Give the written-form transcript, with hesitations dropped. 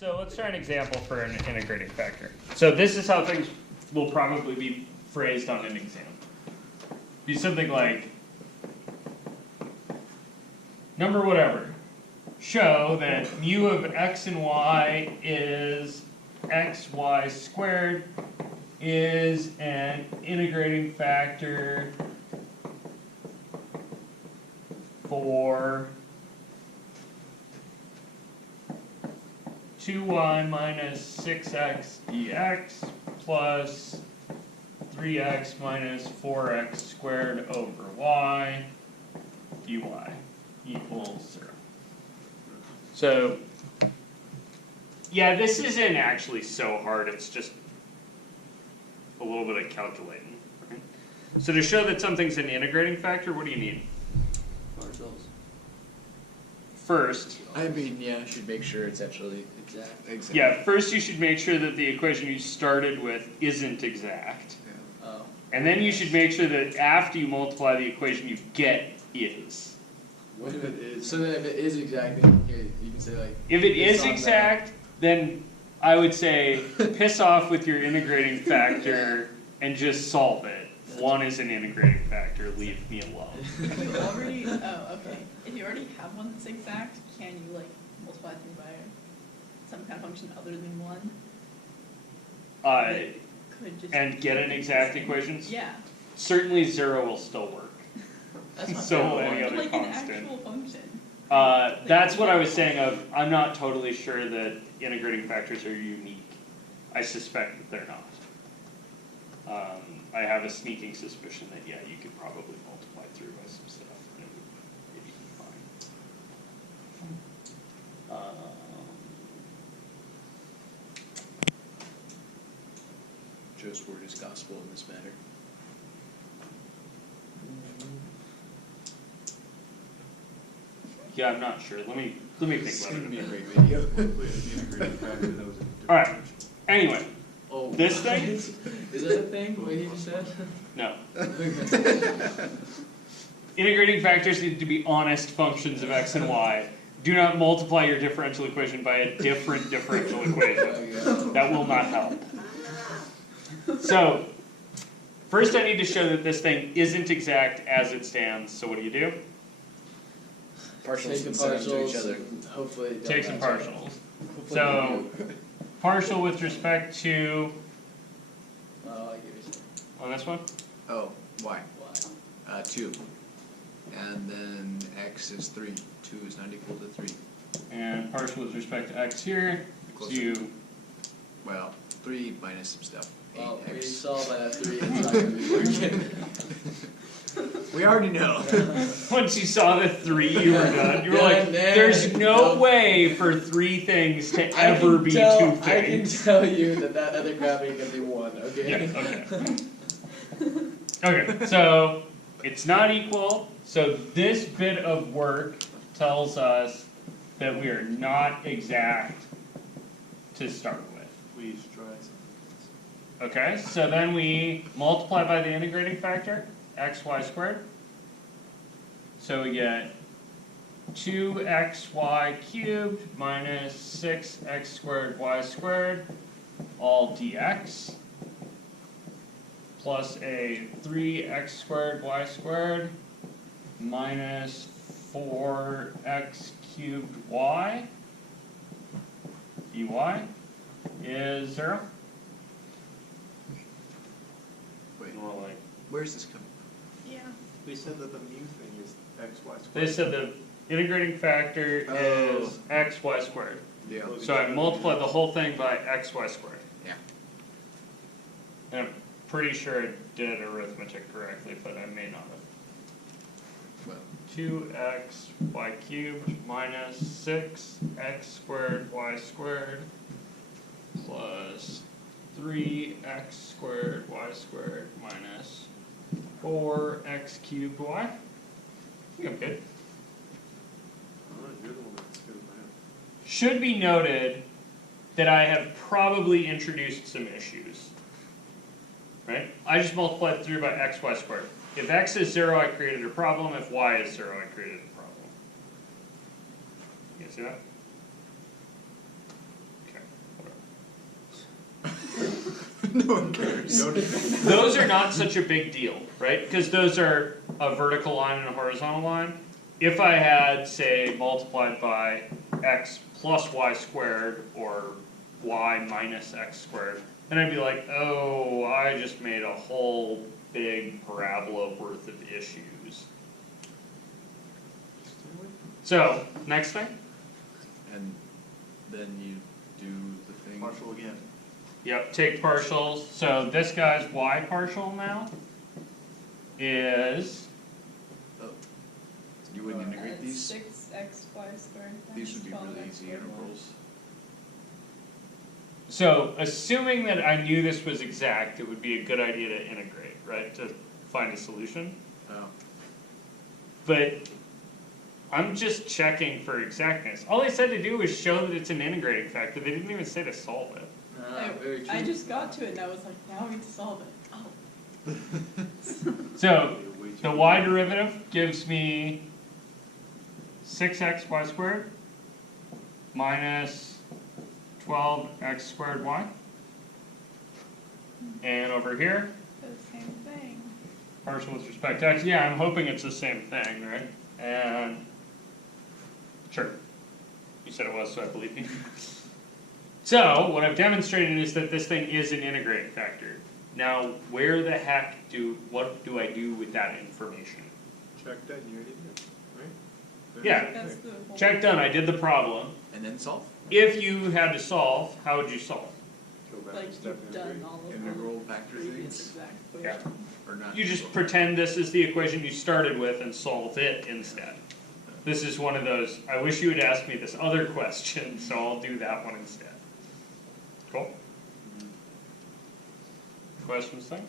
So let's try an example for an integrating factor. So this is how things will probably be phrased on an exam. Be something like, number whatever. Show that mu of x and y is xy squared is an integrating factor for 2y minus 6x dx plus 3x minus 4x squared over y dy equals 0. So, yeah, this isn't actually so hard, it's just a little bit of calculating. Right? So to show that something's an integrating factor, what do you need? Partials. First, I mean, yeah, I should make sure it's actually Exact. yeah, first you should make sure that the equation you started with isn't exact. Oh. And then you should make sure that after you multiply the equation you get is. What if it is? So then if it is exact, then you can say like. If it is it's on exact, then I would say piss off with your integrating factor and just solve it. One is an integrating factor, leave me alone. If you already, oh, okay. If you already have one that's exact, can you like multiply through by some kind of function other than one? Could just And get an exact equation? Yeah. Certainly 0 will still work. That's not So bad. any other Like constant. an actual function. That's what I was saying of, I'm not totally sure that integrating factors are unique. I suspect that they're not. I have a sneaking suspicion that, yeah, you could probably multiply through by some stuff and it would maybe be fine. Joe's word is gospel in this matter. Yeah, I'm not sure. Let me think It's about gonna it. be a great video. Alright, anyway, Oh. this thing? Is that a thing? What he just said? No. Integrating factors need to be honest functions of x and y. Do not multiply your differential equation by a different differential equation. Okay. That will not help. So, first I need to show that this thing isn't exact as it stands, so what do you do? Partials Take the and sum to each partials other. and hopefully it don't Take some match up. partials. Hopefully So, they do. partial with respect to, Oh, I get what you're on this one? Oh, y. Why? 2. And then x is 3. 2 is not equal to 3. And partial with respect to x here, so Equals you, Well, 3 minus some stuff. Well, we 8x. saw by that 3, it's not going to be working. We already know. once you saw the 3, you were done. You were Done, like, there. there's no Nope. way for 3 things to I ever can be tell- 2 I can things. tell you that other graphic can be 1, okay? Yeah, okay. Okay, so it's not equal, so this bit of work tells us that we are not exact to start with. Please try something. Okay, so then we multiply by the integrating factor, xy squared. So we get 2xy cubed minus 6x squared y squared, all dx, plus a 3x squared y squared minus 4x cubed y dy is 0. Wait, More like, where's this coming Yeah. We said that the mu thing is x, y squared. they said the integrating factor Oh. is xy squared. from? Yeah. So I multiply the whole thing by xy squared. Yeah. And I'm pretty sure I did arithmetic correctly, but I may not have. Well, 2xy cubed minus 6x squared y squared plus 3x squared y squared minus 4x cubed y. I think I'm good. Alright, you're the one that's good at math. Should be noted that I have probably introduced some issues. Right? I just multiplied through by xy squared. If x is 0, I created a problem. If y is 0, I created a problem. You guys see that? Okay. No one cares. Those are not such a big deal, right? Because those are a vertical line and a horizontal line. If I had, say, multiplied by x plus y squared or y minus x squared, then I'd be like, oh, I just made a whole big parabola worth of issues. So, next thing? And then you do the thing. Partial again. Yep, take partials. So this guy's y partial now is, You wouldn't integrate these? Six x y squared. These would be minus really 12x easy squared y. integrals. so assuming that I knew this was exact, it would be a good idea to integrate, right? To find a solution. Oh, But I'm just checking for exactness. All they said to do was show that it's an integrating factor. They didn't even say to solve it. very true. I just got to it and I was like, now we need to solve it. Oh. So the y derivative gives me 6x y squared minus 12x squared y. And over here, The same thing. partial with respect to x. Yeah, I'm hoping it's the same thing, right? And sure, you said it was, so I believe you. So what I've demonstrated is that this thing is an integrating factor. Now, where the heck what do I do with that information? Check that, and you already did, right? Yeah. That's the whole. Check done, I did the problem. And then solve? If you had to solve, how would you solve? Go back Like and step you've in done and all of Integral the factor previous things? exact Yeah. equation. Or not? You just pretend this is the equation you started with and solve it instead. This is one of those, I wish you would ask me this other question, so I'll do that one instead. Cool? Questions, things?